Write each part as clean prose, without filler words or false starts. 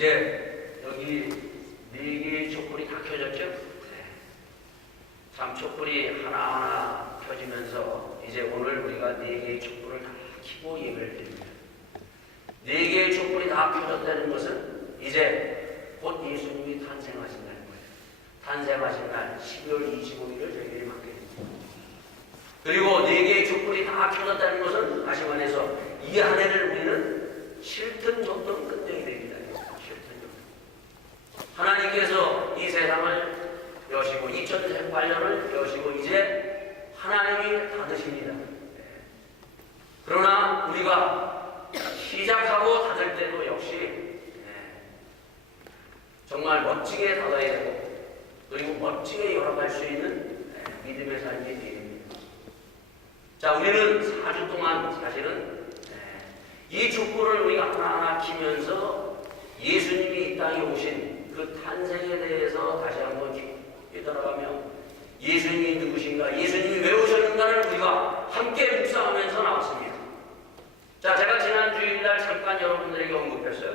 이제 여기 4개의 촛불이 다 켜졌죠? 네. 참 촛불이 하나하나 켜지면서 이제 오늘 우리가 4개의 촛불을 다 켜고 예배를 드립니다. 4개의 촛불이 다 켜졌다는 것은 이제 곧 예수님이 탄생하신다는 거예요. 탄생하신 날 12월 25일을 저희들이 맞게 됩니다. 그리고 4개의 촛불이 다 켜졌다는 것은 다시 말해서 이 한 해를 우리는 쉴튼 정도는 끝내야 됩니다. 쉴튼 정도. 하나님께서 이 세상을 여시고 2008년을 여시고 이제 하나님이 닫으십니다. 그러나 우리가 시작하고 닫을 때도 역시 정말 멋지게 닫아야 되고 그리고 멋지게 열어갈 수 있는 믿음의 삶이 되야 됩니다. 자, 우리는 4주 동안 사실은 이 촛불을 우리가 하나하나 키면서 예수님이 이 땅에 오신 그 탄생에 대해서 다시 한번 깨달아가며 예수님이 누구신가, 예수님이 왜 오셨는가를 우리가 함께 묵상하면서 나왔습니다. 자, 제가 지난 주일날 잠깐 여러분들에게 언급했어요.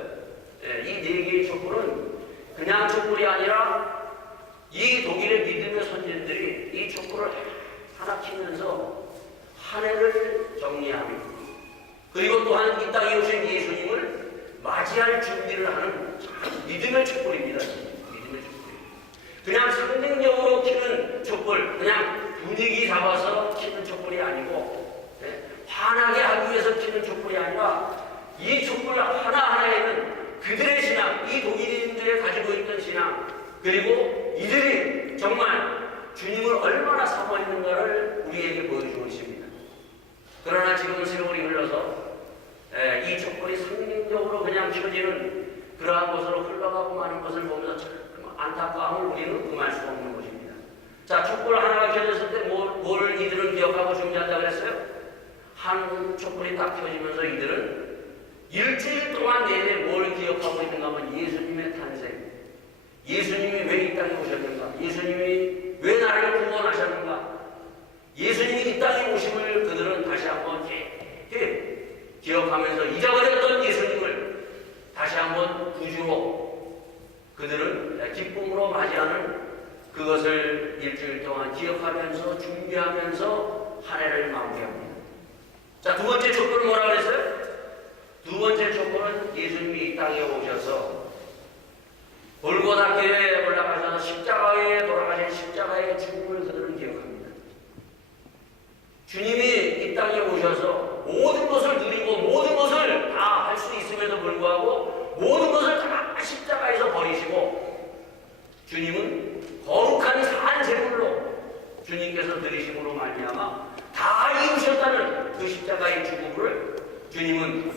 이 4개의 촛불은 그냥 촛불이 아니라 이 독일의 믿음의 선진들이 이 촛불을 하나 키면서 한 해를 정리하며 그리고 또한 이 땅에 오신 예수님을 맞이할 준비를 하는 믿음의 촛불입니다. 믿음의 촛불. 그냥 상징적으로 켜는 촛불, 그냥 분위기 잡아서 켜는 촛불이 아니고 환하게 하기 위해서 켜는 촛불이 아니라 이 촛불 하나하나에는 그들의 신앙, 이 독일인들이 가지고 있던 신앙, 그리고 이들이 정말 주님을 얼마나 사모했는가를 우리에게 보여주고 있습니다. 그러나 지금 세월이 흘러서 이 촛불이 상징적으로 그냥 켜지는 그러한 것으로 흘러가고 마는 것을 보면서 안타까움을 우리는 금할 수 없는 것입니다. 자, 촛불 하나가 켜졌을 때 뭘 이들은 기억하고 준비한다고 그랬어요? 한 촛불이 딱 켜지면서 이들은 일주일 동안 내내 뭘 기억하고 있는가 하면 예수님의 탄생, 예수님이 왜 이 땅에 오셨는가, 예수님이 왜 나를 구원하셨는가, 예수님이 이 땅에 오심을 그들은 다시 한번 기억하면서 잊어버렸던 예수님을 다시 한번 구주로 그들은 기쁨으로 맞이하는 그것을 일주일 동안 기억하면서 준비하면서 한 해를 마무리합니다. 자, 두 번째 촛불은 뭐라고 그랬어요? 두 번째 촛불은 예수님이 이 땅에 오셔서 골고다교에 올라가셔서 십자가에 돌아가신 십자가의 죽음을 그들은 기억합니다. 주님이 이 땅에 오셔서 모든 것을 누리고 모든 것을 다 할 수 있음에도 불구하고 모든 것을 다 십자가에서 버리시고 주님은 거룩한 산 제물로 주님께서 드리심으로 말미암아 다 이루셨다는 그 십자가의 죽음을 주님은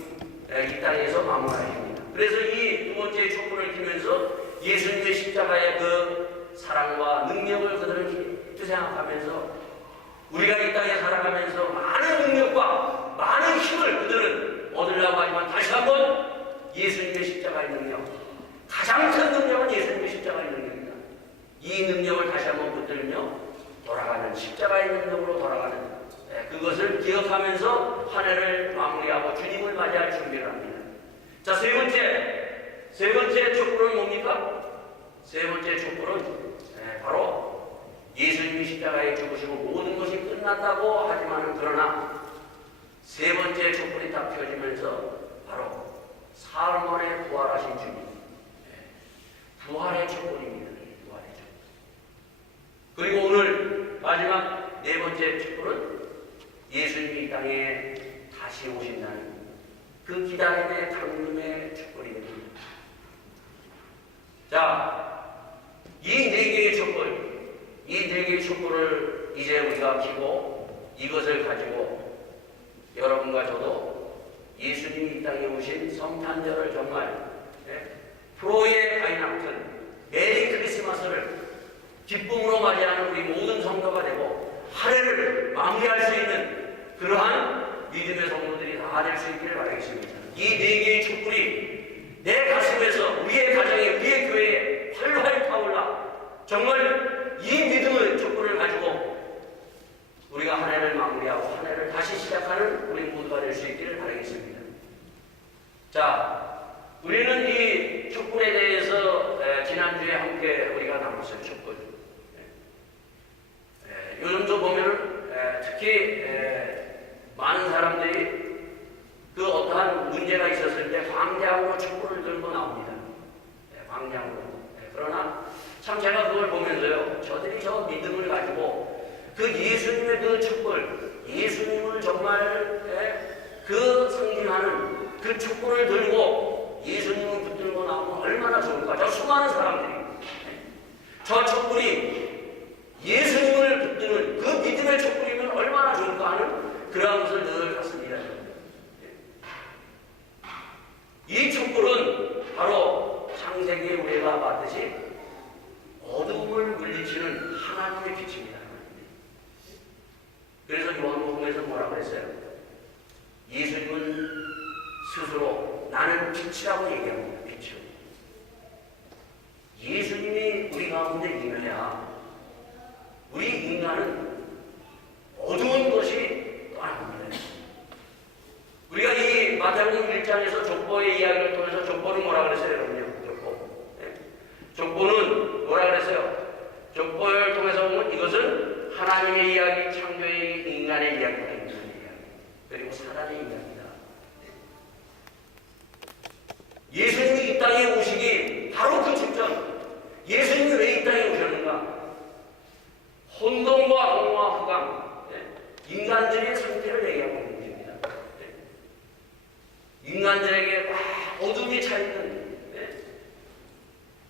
이 땅에서 마무리하십니다. 그래서 이 두 번째 촛불을 켜면서 예수님의 십자가의 그 사랑과 능력을 그들은 깊이 생각하면서 우리가 이 땅에 살아가면서 많은 능력과 많은 힘을 그들은 얻으려고 하지만 다시 한번 예수님의 십자가의 능력, 가장 큰 능력은 예수님의 십자가의 능력입니다. 이 능력을 다시 한번 붙들며 돌아가는 십자가의 능력으로 돌아가는 그것을 기억하면서 한 해를 마무리하고 주님을 맞이할 준비를 합니다. 자, 세 번째 촛불은 뭡니까? 세 번째 촛불은 바로 예수님이 십자가에 죽으시고 모든 것이 끝났다고 하지만 그러나 세 번째 촛불이 딱 펴지면서 바로 사흘 만에 부활하신 주님, 부활의 촛불입니다. 부활의 촛불. 그리고 오늘 마지막 네 번째 촛불은 예수님이 이 땅에 다시 오신다는 그 기다림의 강림의 촛불입니다. 자, 이 네 개의 촛불을 이제 우리가 켜고 이것을 가지고 여러분과 저도 예수님이 이 땅에 오신 성탄절을 정말 프로의 파이나틀 메리 크리스마스를 기쁨으로 맞이하는 우리 모든 성도가 되고 한 해를 마무리할 수 있는 그러한 믿음의 성도들이 다 될 수 있기를 바라겠습니다. 이 네 개의 촛불이 내 가슴에서 우리의 가정에 우리의 교회에 활활 타올라 정말 이 믿음의 촛불을 가지고 우리가 한 해를 마무리하고 한 해를 다시 시작하는 우리 모두가 될 수 있기를 바라겠습니다. 자, 우리는 이 촛불 촛불에 대해서 지난주에 함께 우리가 나눴어요. 촛불. 요즘도 보면은 특히 많은 사람들이 그 어떠한 문제가 있었을 때 광장으로 촛불을 들고 나옵니다. 광장으로. 그러나 참 제가 그걸 보면서요, 저들이 저 믿음을 가지고 그 예수님의 그 촛불, 예수님을 정말 그 상징하는 그 촛불을 들고 예수님을 붙들고 나오면 얼마나 좋을까. 저 수많은 사람들이 저 촛불이 예수님을 붙드는 그 믿음의 촛불이면 얼마나 좋을까 하는 그러한 것을 늘 갖습니다. 이 촛불은 바로 창세기에 우리가 봤듯이 어둠을 물리치는 하나님의 빛입니다. 그래서 요한복음에서 뭐라고 그랬어요? 예수님은 스스로 나는 빛이라고 얘기합니다. 빛이요. 예수님이 우리 가운데 임해야 우리 인간은 어두운 것이 떠납니다. 우리가 이 마태복음 1장에서 족보의 이야기를 통해서 족보는 뭐라 그랬어요, 여러분요? 족보. 네? 족보는 뭐라 그랬어요? 족보를 통해서 보면 이것은 하나님의 이야기, 창조의 인간의 이야기가 있는 이야기, 그리고 사단의 이야기다. 예수님이 이 땅에 오시기 바로 그 직전, 예수님이 왜 이 땅에 오셨는가? 혼돈과 공허와 흑암, 인간들의 상태를 얘기하고 있는 것입니다. 인간들에게 막 어둠이 차있는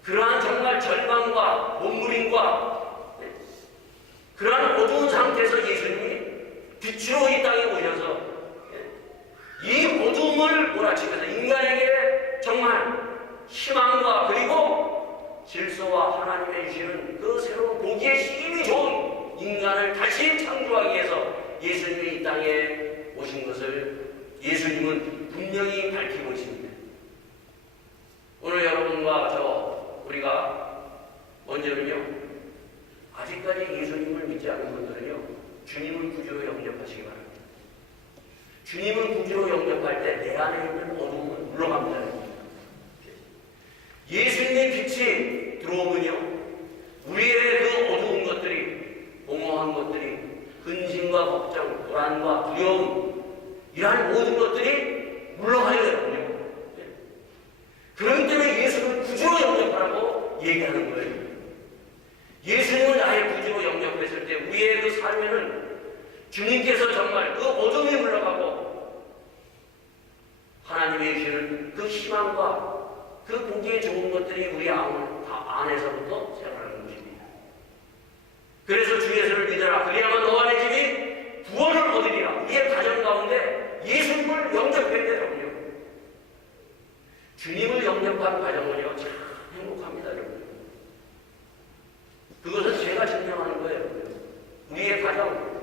그러한 정말 절망과 몸부림과 그러한 어두운 상태에서 예수님이 빛으로 이 땅에 오셔서 이 어둠을 몰아치면서 인간에게 정말 희망과 그리고 질서와 하나님의 주시는 그 새로운 보기에 힘이 좋은 인간을 다시 창조하기 위해서 예수님이 이 땅에 오신 것을 예수님은 분명히 밝히고 있습니다. 오늘 여러분과 우리가 먼저는요, 아직까지 예수님을 믿지 않은 분들은요, 주님을 구주로 영접하시기 바랍니다. 주님을 구주로 영접할 때 내 안에 있는 어둠은 물러갑니다. 예수님의 빛이 들어오면요, 우리의 그 어두운 것들이, 공허한 것들이, 근심과 걱정, 불안과 두려움, 이러한 모든 것들이 물러가야 되거든요. 그렇기 때문에 예수님을 구주로 영접하라고 얘기하는 거예요. 예수님을 나의 구주로 영접했을 때 우리의 그 삶에는 주님께서 정말 그 어둠이 물러가고 하나님의 주시는 그 희망과 그 보기에 좋은 것들이 우리 안에서부터 생활하는 것입니다. 그래서 주 예수를 믿어라. 그리야만 너와 내 집이 구원을 얻으리라. 우리의 가정 가운데 예수님을 영접했대요. 주님을 영접한 가정은요, 참 행복합니다, 여러분. 그것은 제가 증명하는 거예요. 우리의 가정.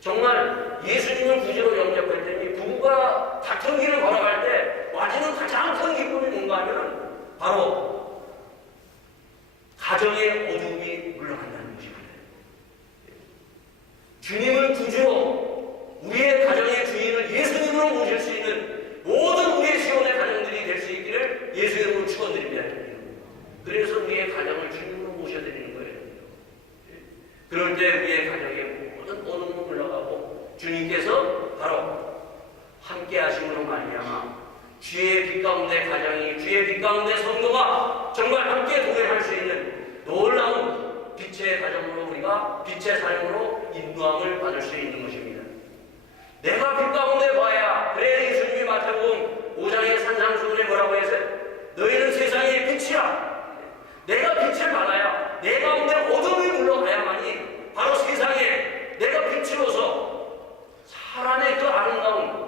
정말 예수님을 구주로 영접했더니 부부가 같은 길을 걸어갈 때 와지는 가장 큰 기쁨이 뭔가 하면 바로 가정의 어둠이 물러간다는 것입니다. 주님을 구주로 우리의 가정의 주인을 예수님으로 모실 수 있는 모든 우리의 시온의 가정들이 될 수 있기를 예수 이름으로 축원드립니다. 그래서 우리의 가정을 주님으로 모셔드리는 거예요. 그럴 때 우리의 가정에 모든 어둠은 물러가고 주님께서 바로 함께 하심으로 말미암아 주의 빛 가운데 가정이, 주의 빛 가운데 성도가 정말 함께 동행할 수 있는 놀라운 빛의 가정으로 우리가 빛의 삶으로 인도함을 받을 수 있는 것입니다. 내가 빛 가운데 봐야, 그래 예수님이 마태복음 5장의 산상수훈에 뭐라고 했어요? 너희는 세상의 빛이라. 내가 빛을 받아야 내 가운데 어둠이 물러가야만이 바로 세상에 내가 빛으로서 사람의 그 아름다운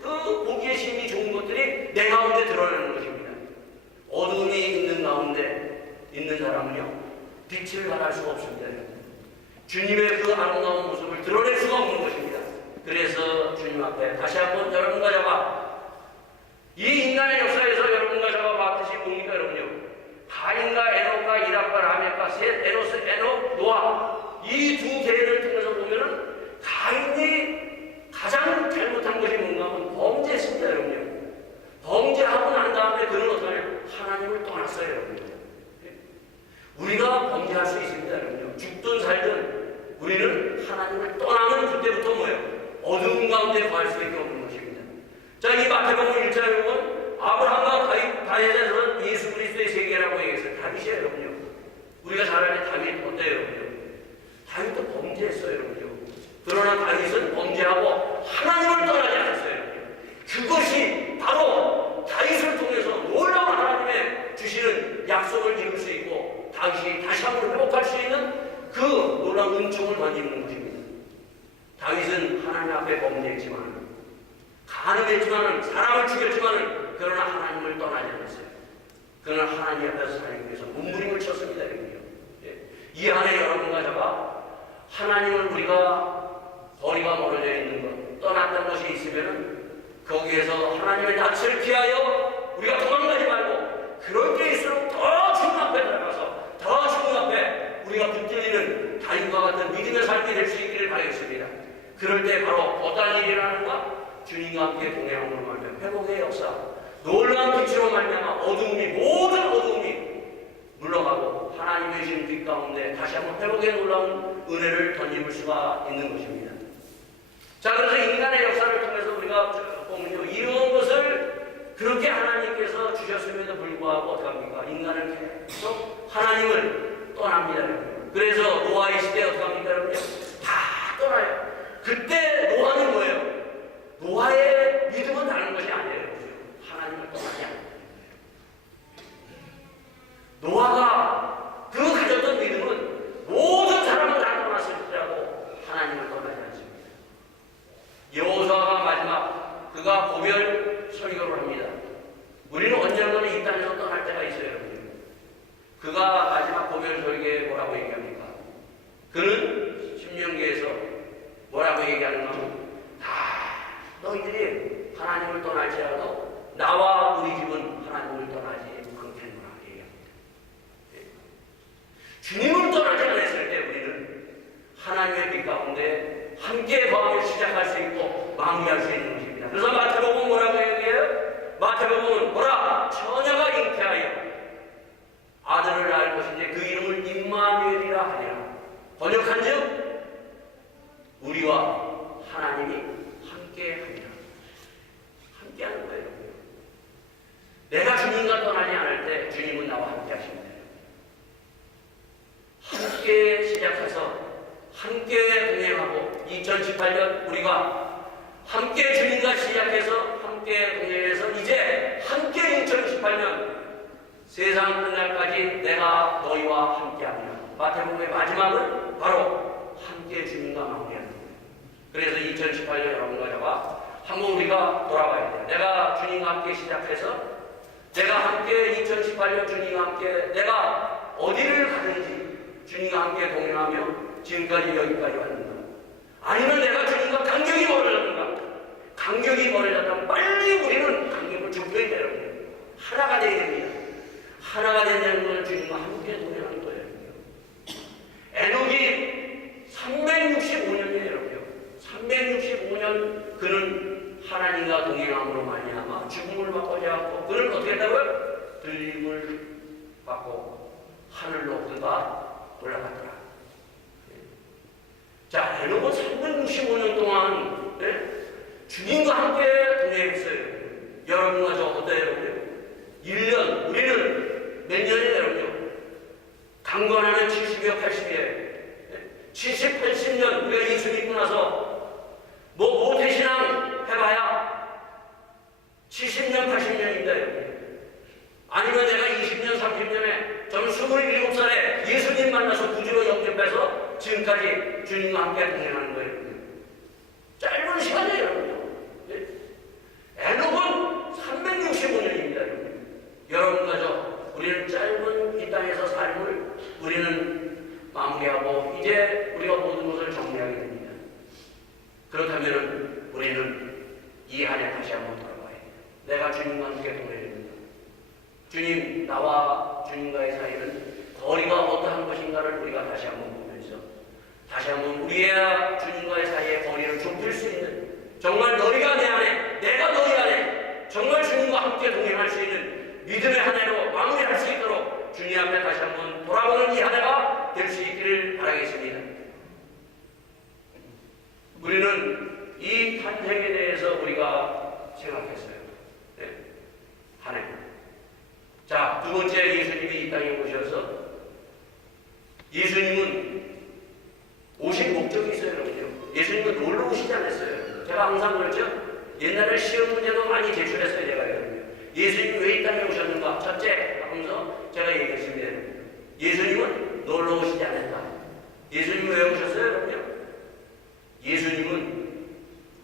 그 보기에 심히 좋은 것들이 내 가운데 드러나는 것입니다. 어둠이 있는 가운데 있는 사람은요, 빛을 발할 수가 없습니다. 주님의 그 아름다운 모습을 드러낼 수가 없는 것입니다. 그래서 주님 앞에 다시 한번 여러분과 저가 이 인간의 역사에서 여러분과 저가 봤듯이 뭡니까 여러분요? 가인과 에녹과 이락과 라멕과 셋, 에노스, 에녹, 노아 이 두 계를 통해서 보면은 가인이 가장 잘못한 것이 뭔가 하면 범죄했습니다. 여러분요. 범죄하고 난 다음에 그는 어떻게 범죄할 수 있습니다. 여러분요. 죽든 살든 우리는 하나님을 떠나면 그때부터 뭐예요? 어두운 가운데 거할 수밖에 없는 것입니다. 자, 이 마태복음 1장에 보면 아브라함과 다윗에서 예수 그리스도의 세계라고 얘기했어요. 다윗이에요, 여러분요. 우리가 잘 아는 다윗 어때요, 여러분요? 다윗도 범죄했어요, 여러분요. 그러나 다윗은 범죄하고 하나님을 떠나지 않았어요. 그것이 바로 다윗을 통해서 놀라운 하나님의 주시는 약속을 이룰 수 있고 다윗이 다시 한번 회복할 수 있는 그 놀라운 은총을 던지는 것입니다. 다윗은 하나님 앞에 범죄했지만 가늠했지만 사람을 죽였지만 그러나 하나님을 떠나지 않았어요. 그러나 하나님 앞에서 살기 위해서 몸부림을 쳤습니다. 이 안에 여러분과 제가 하나님을 우리가 거리가 멀어져 있는 것, 떠났던 것이 있으면 거기에서 하나님의 낯을 피하여 우리가 도망가지 말고 그럴 때일수록 더 주님 앞에 들어가서 더 주님 앞에 우리가 붙들리는 다윗과 같은 믿음의 삶이 될 수 있기를 바라겠습니다. 그럴 때 바로 어떤 일이 일어나는가? 주님과 함께 동행함으로 말미암아 회복의 역사, 놀라운 빛으로 말미암아 어두움이 모든 어두움이 물러가고 하나님의 주신 빛 가운데 다시 한번 회복의 놀라운 은혜를 던집을 수가 있는 것입니다. 자, 그래서 인간의 역사를 통해서 우리가 보면요, 이런 것을 그렇게 하나님께서 주셨음에도 불구하고 어떡합니까? 인간은 계속 하나님을 떠납니다. 그래서 노아의 시대에 어떡합니까? 다 떠나요. 그때 노아는 뭐예요? 노아의 믿음은 다른 것이 아니에요. 하나님을 떠나지 않는 거예요. 노아가 그 가졌던 믿음은 모든 사람을 다 떠났을지라도 하나님을 떠나지 않습니다. 여호수아가 마지막 그가 고별 설교를 합니다. 우리는 언젠가는 이 땅에서 떠날 때가 있어요, 여러분. 그가 마지막 고별 설교에 뭐라고 얘기합니까? 그는 신명기에서 뭐라고 얘기하는가 하면 너희들이 하나님을 떠날지라도 나와 우리 집은 하나님을 떠나지 않겠노라 얘기합니다. 주님을 떠나지 않았을 때 우리는 하나님의 빛 가운데 함께 거하며 시작할 수 있고 마무리할 수 있는 것입니다. 그래서 마태복음은 뭐라고 얘기해요? 마태복음은 뭐라? 처녀가 잉태하여 아들을 낳을 것인데 그 이름을 임마누엘이라 하리라. 번역한즉 우리와 하나님이 함께하리라. 함께하는 거예요. 내가 주님과 떠나지 않을 때 주님은 나와 함께하십니다. 함께 시작해서 함께 동행하고 2018년 우리가 함께 주님과 시작해서 함께 동행해서 이제 함께 2018년 세상 끝날까지 내가 너희와 함께하리라. 마태복음의 마지막은 바로 함께 주님과 마무리하는 거예요. 그래서 2018년 여러분과 저가 한번 우리가 돌아가야 돼요. 내가 주님과 함께 시작해서 내가 함께 2018년 주님과 함께 내가 어디를 가든지 주님과 함께 동행하며 지금까지 여기까지 왔는가? 아니면 내가 주님과 간격이 멀어졌는가? 간격이 멀어졌다면 빨리 우리는 간격을 좁혀야 돼요. 하나가 되어야 됩니다. 하나가 된다는 건 주님과 함께 동행하는 거예요. 에녹이 365년이에요. 365년 그는 하나님과 동행함으로 말미암아 죽음을 받고자 하고 그는 어떻게 했다고요? 들림을 받고 하늘로 그가 올라갔더라. 자, 에녹은 365년 동안 주님과 함께 동행했어요. 여러분과 저 어때요? 1년, 우리는 몇 년이에요, 여러분요? 강건하면 70여, 80여. 70, 80년 우리가 예수 믿고 나서 모태신앙 해봐야 70년, 80년입니다, 여러분. 아니면 내가 20년, 30년에 저는 27살에 예수님 만나서 구주로 영접해서 지금까지 주님과 함께 동행하는 거예요. 짧은 시간이에요, 여러분. 에녹은 365년입니다, 여러분. 여러분과 저, 우리는 짧은 이 땅에서 삶을 우리는 마무리하고 이제 우리가 모든 것을 정리하게 됩니다. 그렇다면 우리는 이 안에 다시 한번 돌아가야 돼요. 내가 주님과 함께 동행합니다. 주님, 나와 주님과의 사이는 거리가 어떠한 것인가를 우리가 다시 한번 보면서 다시 한번 우리와 주님과의 사이의 거리를 좁힐 수 있는 정말 너희가 내 안에, 내가 너희 안에 정말 주님과 함께 동행할 수 있는 믿음의 한 해로 마무리할 수 있도록 주님 앞에 다시 한번 돌아보는 이 한 해가 우리는 이 탄생에 대해서 우리가 생각했어요. 네. 한 해. 자, 두 번째, 예수님이 이 땅에 오셔서 예수님은 오신 목적이 있어요, 여러분요. 예수님은 놀러 오시지 않았어요. 제가 항상 그렇죠? 옛날에 시험 문제도 많이 제출했어요, 제가 여러분요. 예수님이 왜 이 땅에 오셨는가? 첫째, 하면서 제가 얘기했습니다. 예수님은 놀러 오시지 않았다. 예수님은 왜 오셨어요, 여러분요? 예수님은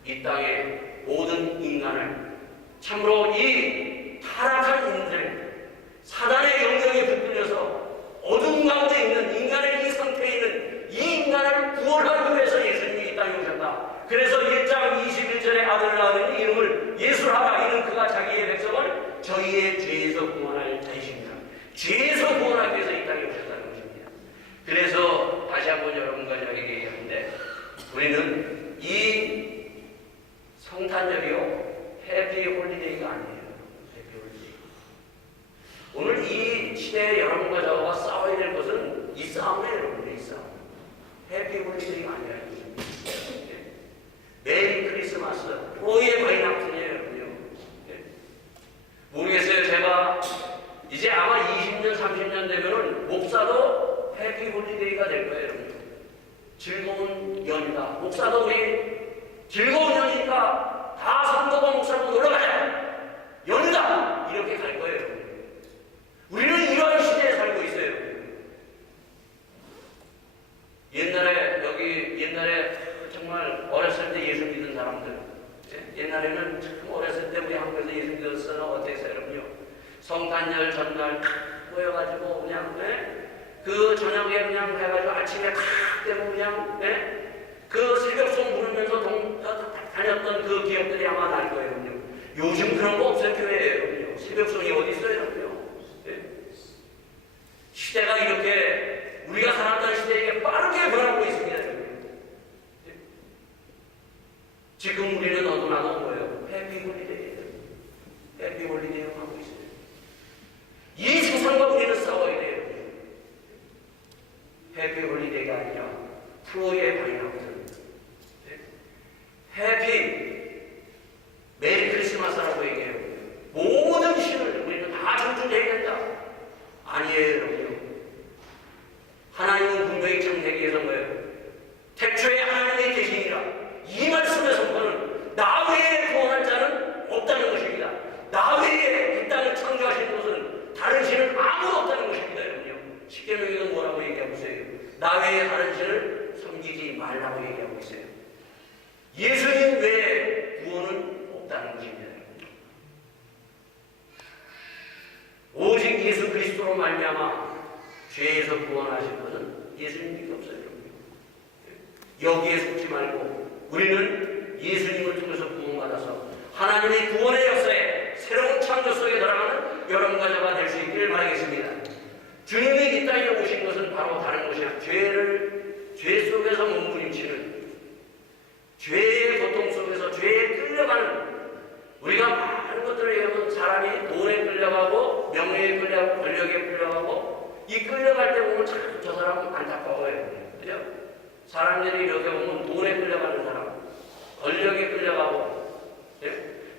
이 땅에 모든 인간을 참으로 이 타락한 인생, 사단의 영역에 붙들려서 어둠 가운데 있는 인간의 이 상태에 있는 이 인간을 구원하기 위해서 예수님이 이 땅에 오셨다. 그래서 1장 21절에 아들 낳으니 이름을 예수하라. 이는 그가 자기의 백성을 저희의 죄에서 구원할 자이십니다. 죄에서 구원하기 위해서 이 땅에 오셨다는 것입니다. 그래서 다시 한번 여러분과 저에게 얘기하는데, 우리는 이 성탄절이요 해피 홀리데이가 아니에요. 해피 홀리데이. 오늘 이 시대에 여러분과 저와 싸워야 될 것은 이 싸움이에요, 여러분들. 이 싸움. 해피 홀리데이가 아니라 메리 크리스마스, 프로의 바이나클이에요, 여러분요. 모르겠어요. 제가 이제 아마 20년, 30년 되면은 목사도 해피 홀리데이가 될 거예요, 여러분. 즐거운 연이다. 목사도 우리 즐거운 연이니까 다 성도가 목사도 놀러가자. 연이다. 이렇게 갈 거예요, 여러분. 우리는 이런 시대에 살고 있어요. 옛날에 정말 어렸을 때 예수 믿은 사람들, 옛날에는 참 어렸을 때 우리 한국에서 예수 믿었으나 어땠어요, 여러분요? 성탄절 전날 모여가지고 그냥 그 저녁에 그냥 해가지고 아침에 되고 그냥 그 새벽송 부르면서 다녔던 그 기억들이 아마 날 거예요, 여러분요. 요즘 그런 거 없어요, 교회에, 여러분요. 새벽송이 어디 있어요, 여러분요? 시대가 이렇게 우리가 살았던 시대에 빠르게 변하고 있습니다, 여러분. 지금 우리는 너도나도 뭐예요? 해피 홀리데이예요. 해피 홀리데이로 하고 있어요. 이 세상과 우리는 싸워야 돼요. 해피 홀리데이가 아니라 프로의 바이나클. 해피 메리 크리스마스라고 얘기해요. 모든 신을 우리는 다 존중해야겠다. 아니에요, 여러분요. 하나님은 분명히 창세기에서 뭐예요? 태초에 하나님의 계시니라. 이 말씀의 선포는 나 외에 구원할 자는 없다는 것입니다. 나 외에 이 땅을 창조하신 것은 다른 신은 아무도 없다는 것입니다, 여러분요. 십계명에는 뭐라고 얘기하고 있어요? 나 외에 다른 신을 섬기지 말라고 얘기하고 있어요. 예수님 외에 구원은 없다는 것입니다. 오직 예수 그리스도로 말미암아 죄에서 구원하신 것은 예수님밖에 없어요, 여러분. 여기에 속지 말고 우리는 예수님을 통해서 구원받아서 하나님의 구원의 역사에 새로운 창조 속에 들어가는 여러분과 저가 될 수 있기를 바라겠습니다. 주님이 이 땅에 오신 것은 바로 다른 것이 아니라 죄 속에서 몸부림치는, 죄의 고통 속에서 죄에 끌려가는, 우리가 많은 것들을 얘기하면 사람이 돈에 끌려가고 명예에 끌려가고 권력에 끌려가고, 이 끌려갈 때 보면 참 저 사람은 안타까워요. 그죠? 사람들이 이렇게 보면 돈에 끌려가는 사람, 권력에 끌려가고,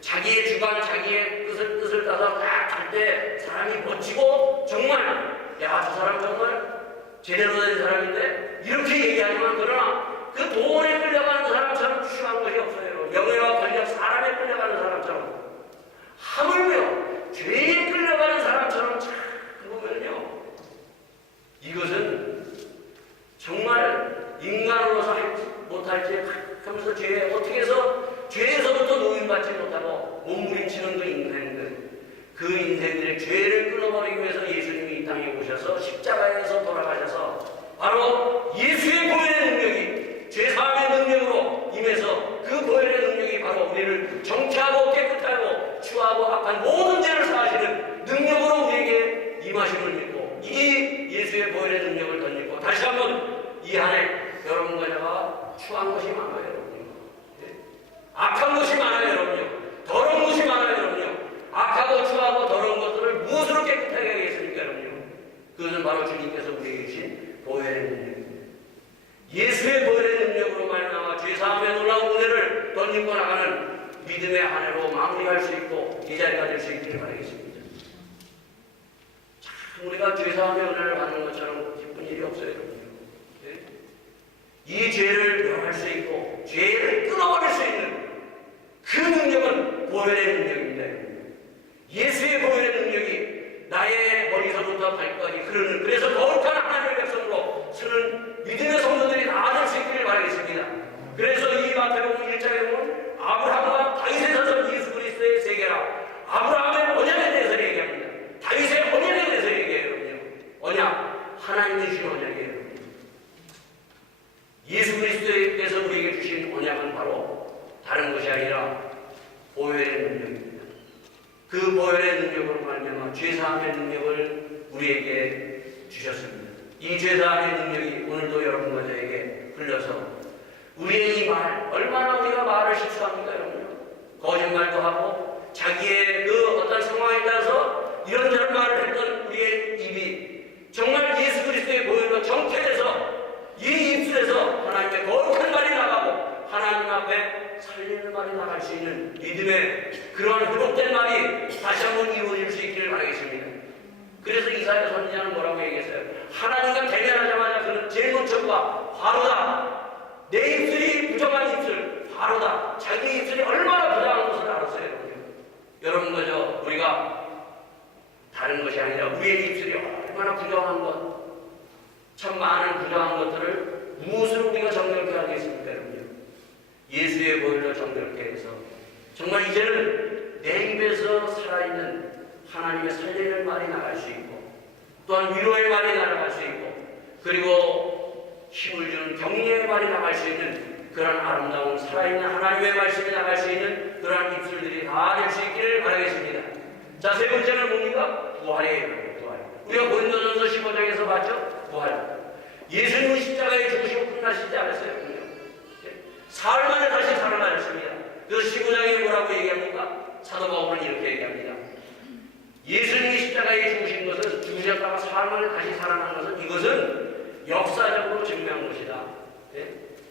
자기의 주관, 자기의 뜻을 따서 딱 갈 때 사람이 멋지고 정말 야, 저 사람 정말 제대로 된 사람인데 이렇게 얘기하지만, 그러나 그 돈에 끌려가는 사람처럼 추한 것이 없어요. 명예와 권력, 사람에 끌려가는 사람처럼, 하물며 죄에 끌려가는 사람처럼 참 보면요, 이것은 정말 인간으로서 못할지 하면서 죄에 어떻게 해서 죄에서부터 노인받지 못하고 몸부림치는 그 인생들의 죄를 끊어버리기 위해서 예수님이 이 땅에 오셔서 십자가에서 돌아가셔서 바로 예수의 보혈의 능력이 죄사함의 능력으로 임해서 그 보혈의 능력이 바로 우리를 정케하고 깨끗하고 추하고 악한 모든 죄를 사하시는 능력으로 우리에게 임하심을 믿고, 이 예수의 보혈의 능력을 덧입고 다시 한번 이 한 해 여러분과 제가 추한 것이 많아요, 여러분요. 악한 것이 많아요, 여러분요. 더러운 것이 많아요, 여러분요. 악하고 추하고 더러운 것들을 무엇으로 깨끗하게 하겠습니까, 여러분요? 그것은 바로 주님께서 우리에게 주신 보혈의 능력입니다. 예수의 보혈의 능력으로 말미암아 죄사함에 놀라운 손입고 나가는 믿음의 한 해로 마무리할 수 있고 이 자리가 될 수 있기를 바라겠습니다. 참 우리가 죄사함의 은혜를 받는 것처럼 기쁜 일이 없어요, 여러분. 이 죄를 명할 수 있고 죄를 끊어버릴 수 있는 그 능력은 보혈의 능력입니다. 예수의 보혈의 능력이 나의 머리서부터 발까지 흐르는, 그래서 거룩한 하나님의 백성으로 서는 믿음의 성도들이 다 될 수 있기를 바라겠습니다. 그래서 이 마태복음 1장에 보면 아브라함과 다윗의 자손 예수 그리스도의 세계라, 아브라함의 언약에 대해서 얘기합니다. 다윗의 언약에 대해서 얘기해요. 언약, 하나님이 주신 언약이에요. 예수 그리스도께서 우리에게 주신 언약은 바로 다른 것이 아니라 보혈의 능력입니다. 그 보혈의 능력으로 말미암아 죄사함의 능력을 우리에게 주셨습니다. 이 죄사함의 능력이 오늘도 여러분과 저에게 흘러서 우리의 이 말, 얼마나 우리가 말을 실수합니까, 여러분? 거짓말도 하고 자기의 그 어떤 상황에 따라서 이런저런 말을 했던 우리의 입이 정말 예수 그리스도의 보혈로 정체돼서 이 입술에서 하나님의 거룩한 말이 나가고 하나님 앞에 살리는 말이 나갈 수 있는 믿음의 그런 회복된 말이 다시 한번 이루어질 수 있기를 바라겠습니다. 그래서 이사야 선지자는 뭐라고 얘기했어요? 하나님과 대면하자마자 그는 제일 먼저가 바로다. 내 입술이 부정한 입술, 바로다. 자기 입술이 얼마나 부정한 것을 알았어요. 여러분 그저 우리가 다른 것이 아니라 우리의 입술이 얼마나 부정한 것, 참 많은 부정한 것들을 무엇으로 우리가 정결케 하겠습니까, 여러분요? 예수의 보혈로 정결케 해서 정말 이제는 내 입에서 살아있는 하나님의 살리는 말이 나갈 수 있고, 또한 위로의 말이 나갈 수 있고, 그리고 힘을 주는 격려의 말이 나갈 수 있는 그런 아름다운 살아있는 하나님의 말씀이 나갈 수 있는 그런 입술들이 다 될 수 있기를 바라겠습니다. 자, 세 번째는 뭡니까? 부활이에요. 부활. 우리가 고린도전서 15장에서 봤죠? 부활. 예수님은 십자가에 죽으시고 끝나시지 않았어요. 사흘 만에 다시 살아나셨습니다. 그래서 15장에 뭐라고 얘기합니까? 사도 바울은 이렇게 얘기합니다. 예수님이 십자가에 죽으신 것은, 죽으셨다가 사흘 만에 다시 살아난 것은, 이것은 역사적으로 증명한 것이다.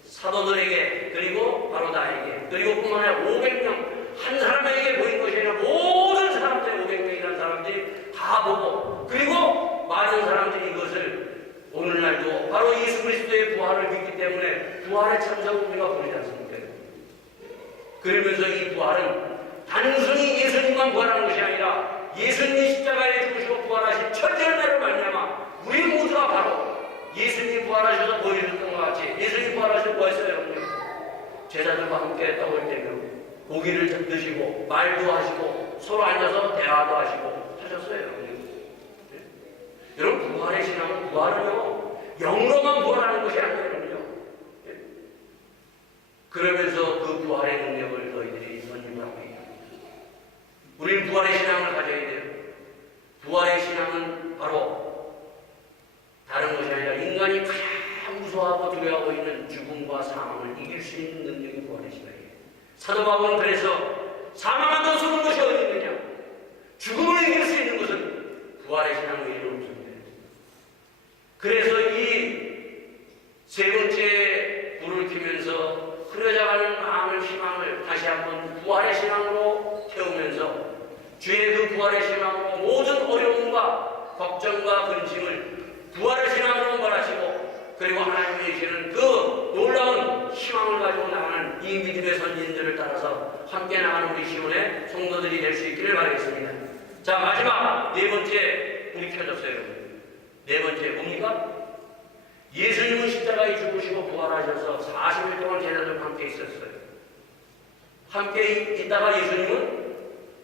사도들에게, 그리고 바로 나에게, 그리고 뿐만 아니라 500명 한 사람에게 보인 것이 아니라 모든 사람들, 500명이라는 사람들이 다 보고, 그리고 많은 사람들이 이것을 오늘날도 바로 예수 그리스도의 부활을 믿기 때문에 부활의 참석을 우리가 보지 않습니까? 그러면서 이 부활은 단순히 예수님만 부활하는 것이 아니라 예수님이 십자가에 죽으시고 부활하신 첫째 날을 말미암아 우리 모두가 바로 예수님이 부활하셔서 보여주셨던 것 같이, 예수님이 부활하셔서 뭐 했어요, 여러분? 제자들과 함께 떡을 떼며 고기를 드시고 말도 하시고 서로 앉아서 대화도 하시고 하셨어요, 여러분. 여러분, 부활의 신앙은, 부활은요 영로만 부활하는 것이 아니거든요. 그러면서 그 부활의 능력을 너희들이 선임하고 있습니다. 우리는 부활의 신앙을 가져야 돼요. 부활의 신앙은 바로 다른 것이 아니라 인간이 가장 무서워하고 두려워하고 있는 죽음과 사망을 이길 수 있는 능력이 부활의 신앙이에요. 사도 바울은 그래서 사망한 더 숨은 것이 어디 있느냐? 죽음을 이길 수 있는 것은 부활의 신앙의 이름 없습니다. 그래서 이 세 번째 불을 켜면서 흐려져가는 마음을, 희망을 다시 한번 부활의 신앙으로 태우면서 주의 그 부활의 신앙으로 모든 어려움과 걱정과 근심을 부활의 신앙으로 말하시고, 그리고 하나님이 주시는 그 놀라운 희망을 가지고 나가는 이 믿음의 선진들을 따라서 함께 나가는 우리 시온의 성도들이 될 수 있기를 바라겠습니다. 자, 마지막 네 번째 불이 켜졌어요. 네 번째 뭡니까? 예수님은 십자가에 죽으시고 부활하셔서 40일 동안 제자들과 함께 있었어요. 함께 있다가 예수님은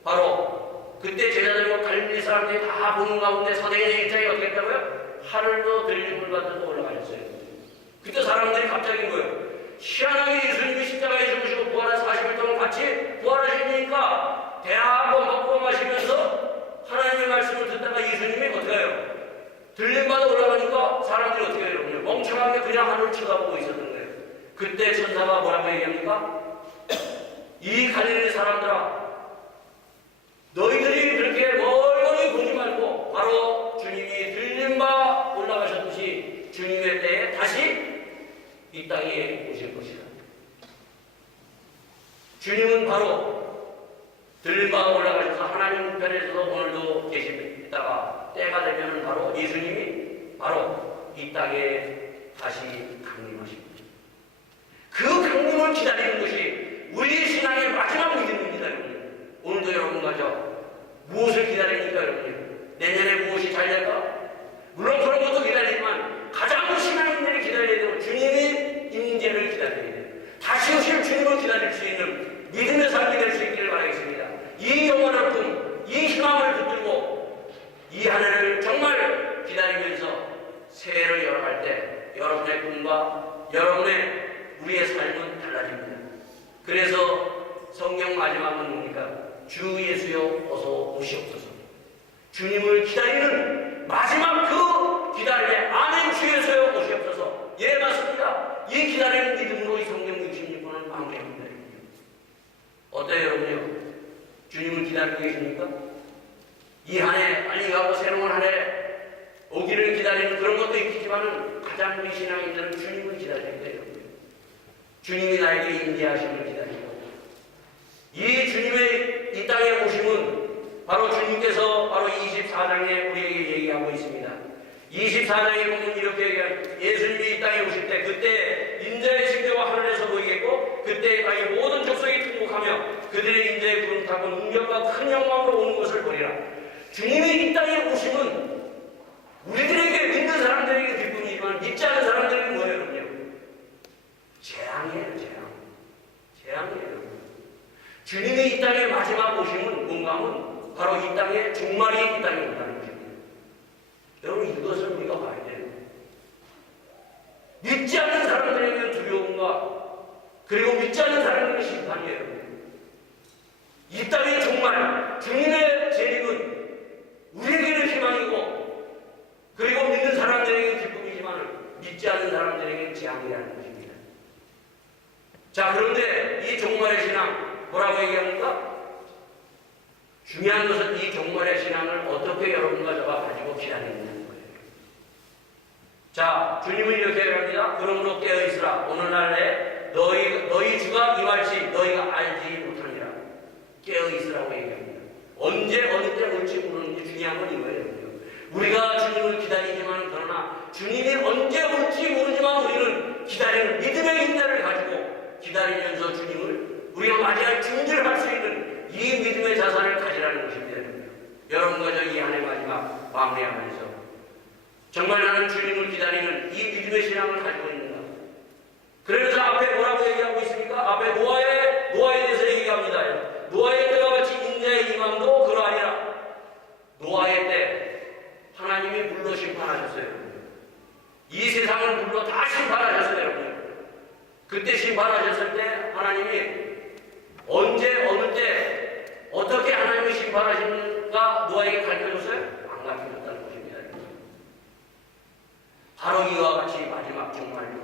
바로 그때 제자들과 갈릴리 사람들이 다 보는 가운데 사도행전 1장에 어떻게 했다고요? 하늘도 들림을 받고 올라가셨어요. 그때 사람들이 갑자기 뭐예요? 희한하게 예수님이 십자가에 죽으시고 부활한 40일 동안 같이 부활하시니까 대화하고 먹고 마시면서 하나님의 말씀을 듣다가 예수님이 어떻게 해요? 들림받아 올라가니까 사람들이 어떻게 해요? 멍청하게 그냥 하늘을 쳐다보고 있었던 거예요. 그때 천사가 뭐라고 얘기합니까? 이 갈릴리 사람들아, 너희들이 그렇게 멀리 보지 말고 바로 주님이 들림바 올라가셨듯이 주님의 때에 다시 이 땅에 오실 것이다. 바로 들린 바가 올라가셔서 하나님 편에서도 오늘도 계시다가 때가 되면 바로 예수님이 바로 이 땅에 다시 강림하십니다. 그 강림을 기다리는 것이 우리의 신앙의 마지막 믿음입니다. 여러분. 오늘도 여러분과 저 무엇을 기다립니까? 여러분? 내년에 무엇이 잘 될까? 물론 그런 것도 기다리지만 가장 신앙인들이 기다려야 되고 주님의 임재를 기다려야 돼요. 다시 오실 주님을 기다릴 수 있는 믿음의 삶이 될 수 있기를 바라겠습니다. 이 영원한 꿈, 이 희망을 붙들고 이 한 해를 정말 기다리면서 새해를 열어갈 때 여러분의 꿈과 여러분의 우리의 삶은 달라집니다. 그래서 성경 마지막은 뭡니까? 주 예수여 어서 오시옵소서. 주님을 기다리는 마지막 그 기다림에 아멘 주 예수여 오시옵소서. 예, 맞습니다. 이 기다리는 믿음으로 이 성경 66권은 마무리합니다. 어때요, 여러분요? 주님을 기다리고 계십니까? 이 한 해 빨리 가고 새로운 한 해 오기를 기다리는 그런 것도 있겠지만 가장 우리 신앙인들은 주님을 기다려야 돼요. 주님이 나에게 임재하심을 기다리고 이 주님의 이 땅에 오심은 바로 주님께서 바로 24장에 우리에게 얘기하고 있습니다. 24장에 보면 이렇게 얘기합니다. 예수님이 이 땅에 오실 때 그때 인자의 징조가 하늘에서 보이겠고 그때 땅의 모든 족속이 통곡하며 그들의 인자의 구름 타고 능력과 큰 영광으로 오는 것을 보리라. 주님이 이 땅에 오심은 우리들에게 믿는 사람들에게 기쁨이지만 믿지 않는 사람들에게 뭐예요? 여러분요? 재앙이에요. 재앙이에요. 주님이 이 땅의 마지막 오심은 뭔가 하면 바로 이 땅의 종말이 이 땅에 온다는 것입니다. 여러분 이것을 우리가 봐야 돼요. 믿지 않는 사람들에게는 두려움과 그리고 믿지 않는 사람들에게 심판이에요. 이 땅의 종말, 주님의 재림은 우리에게는 희망이고 그리고 믿는 사람들에게는 기쁨이지만 믿지 않는 사람들에게는 재앙이라는 것입니다. 자, 그런데 이 종말의 신앙 뭐라고 얘기합니까? 중요한 것은 이 종말의 신앙을 어떻게 여러분과 저가 가지고 기다리느냐는 거예요. 자, 주님은 이렇게 얘기합니다. 그러므로 깨어있으라. 오늘날에 너희 주가 임할지 너희가 알지 못하니라. 깨어있으라고 얘기합니다. 언제 어느 때 올지 모르는 게 중요한 건 이거예요. 우리가 주님을 기다리지만 그러나 주님이 언제 올지 모르지만 우리는 기다리는 믿음의 인내를 가지고 기다리면서 주님을 우리가 맞이할 준비를 할 수 있는 이 믿음의 자산을 가지라는 것입니다. 여러분과 저 이 한 해 마지막 마무리하면서 정말 나는 주님을 기다리는 이 믿음의 신앙을 가지고 있는가? 그러면서 앞에 뭐라고 얘기하고 있습니까? 앞에 노아에 대해서 얘기합니다. 노아의 때와 같이 인자의 임함도 그러하니라. 노아의 때 하나님이 물로 심판하셨어요. 이 세상을 물로 다 심판하셨어요. 여러분. 그때 심판하셨을 때 하나님이 언제 어느 때 어떻게 하나님이 심판하시는가 노아에게 가르쳐줬어요? 안 가르쳐줬다는 것입니다. 바로 이와 같이 마지막 종말도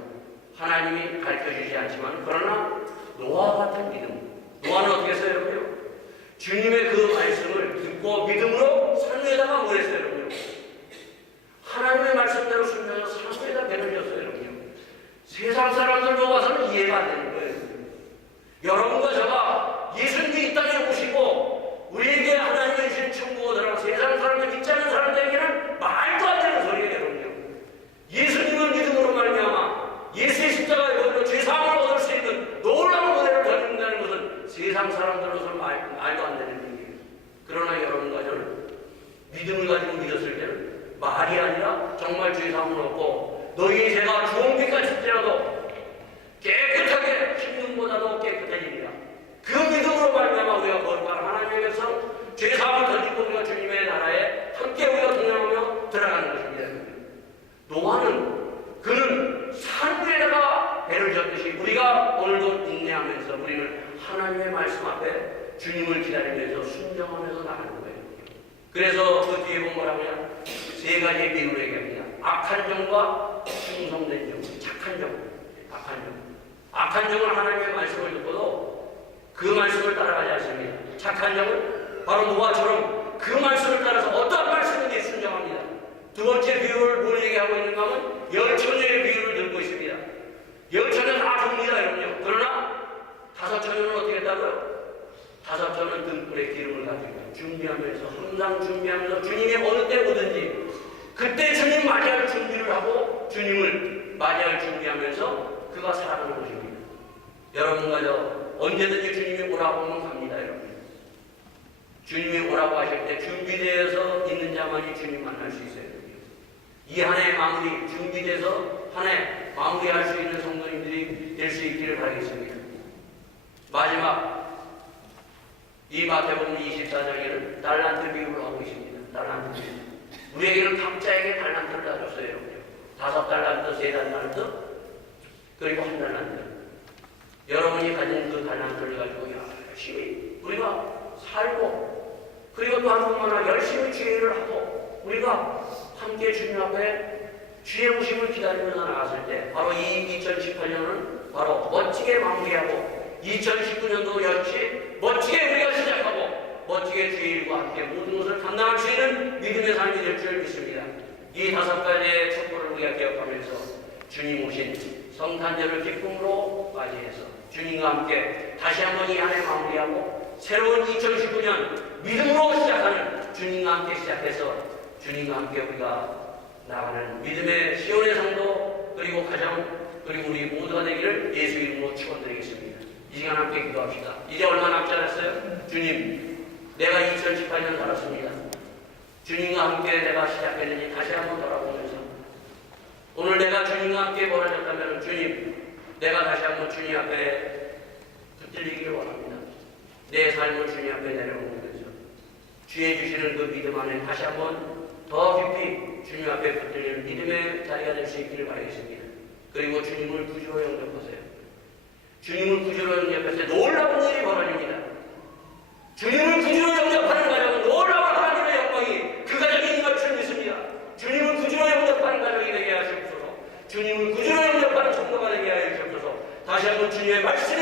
하나님이 가르쳐주지 않지만 그러나 노아와 같은 믿음. 노아는 어떻게 했어요? 여러분요? 주님의 그 말씀을 듣고 믿음으로 산 위에다가 뭘 했어요? 여러분요? 하나님의 말씀대로 순종해서 산 위에다 배를 졌어요. 여러분요? 세상 사람들로 봐서는 이해가 안 되는 거예요. 여러분과 저가 예수님이 이 땅에 오시고 우리에게 하나님의 주신 천국을 들어가 세상 사람들 믿지 않는 사람들에게는 말도 안 되는 소리예요. 여러분요. 예수님을 믿음으로 말미암아 예수의 십자가의 보혈로 죄사함을 얻을 수 있는 놀라운 은혜를 받는다는 것은 세상 사람들로서는 말도 안 되는 일이에요. 그러나 여러분과 저는 믿음을 가지고 믿었을 때는 말이 아니라 정말 죄사함을 얻고 너희 죄가 주홍빛같이 칠지라도 깨끗하게 흰눈보다도 깨끗해집니다. 그 믿음으로 말미암아 우리가 거룩한 하나님의 백성 죄사함을 던지고 우리가 주님의 나라에 함께 우리가 동행하며 들어가는 것입니다. 노아는 그는 산 위에다가 배를 졌듯이 우리가 오늘도 인내하면서 우리는 하나님의 말씀 앞에 주님을 기다리면서 순종하면서 나가는 거예요. 그래서 그 뒤에 보면 뭐라고요? 세 가지의 비유를 얘기합니다. 악한 종과 충성된 종, 착한 종, 악한 종. 악한 종은 하나님의 말씀을 듣고도 그 말씀을 따라가지 않습니다. 착한 종은 바로 노아처럼 그 말씀을 따라서 어떠한 말씀인지 순종합니다. 두 번째 비유를 뭘 얘기하고 있는가 하면 열처녀의 비유를 들고 있습니다. 열처녀는 다 줍니다. 여러분요. 그러나 다섯 처녀는 어떻게 했다고요? 다섯째는 등불에 기름을 가지고 준비하면서, 항상 준비하면서 주님이 어느 때 오든지 그때 주님 맞이할 준비를 하고 주님을 맞이할 준비하면서 그가 살아가는 것입니다. 여러분과 저 언제든지 주님이 오라고 하면 갑니다. 여러분, 주님이 오라고 하실 때 준비되어서 있는 자만이 주님 만날 수 있어요. 이 한 해 마무리, 준비돼서 한 해 마무리할 수 있는 성도님들이 될 수 있기를 바라겠습니다. 마지막, 이 마태복음 24장에는 달란트 비유를 하고 있습니다. 달란트 비유. 우리에게는 각자에게 달란트를 다 줬어요. 5달란트, 3달란트, 그리고 1달란트. 여러분이 가진 그 달란트를 가지고 열심히 우리가 살고, 그리고 또 한 번만 열심히 주의를 하고 우리가 함께 주님 앞에 주의 오심을 기다리면서 나갔을 때 바로 이 2018년은 바로 멋지게 마무리하고 2019년도 역시 멋지게 우리가 시작하고 멋지게 주의 일과 함께 모든 것을 감당할 수 있는 믿음의 삶이 될 줄 믿습니다. 이 5가지의 촛불을 우리가 기억하면서 주님 오신 성탄절을 기쁨으로 맞이해서 주님과 함께 다시 한번 이 한 해 마무리하고 새로운 2019년 믿음으로 시작하는, 주님과 함께 시작해서 주님과 함께 우리가 나가는 믿음의 시온의 성도, 그리고 가정, 그리고 우리 모두가 되기를 예수 이름으로 축원드리겠습니다. 이 시간 함께 기도합시다. 이제 얼마 남지 않았어요? 주님, 내가 2018년 살았습니다. 주님과 함께 내가 시작했는지 다시 한번 돌아보면서 오늘 내가 주님과 함께 벌어졌다면 주님, 내가 다시 한번 주님 앞에 붙들리기를 원합니다. 내 삶을 주님 앞에 내려놓으면서 주의 주시는 그 믿음 안에 다시 한번 더 깊이 주님 앞에 붙들리는 믿음의 자리가 될 수 있기를 바라겠습니다. 그리고 주님을 구주로 영접하세요. 주님을 구주로 영접하세요. 놀라운 일이 벌어집니다. 주님을 구주로 영접하는 가정은 놀라운 하나님의 영광이 그 가정에 임할 줄 믿습니다. 주님을 구주로 영접하는 가정이 되게 하시옵소서. 주님을 구주로 영접하는 성도가 되게 하여 주옵소서. 다시 한번 주님의 말씀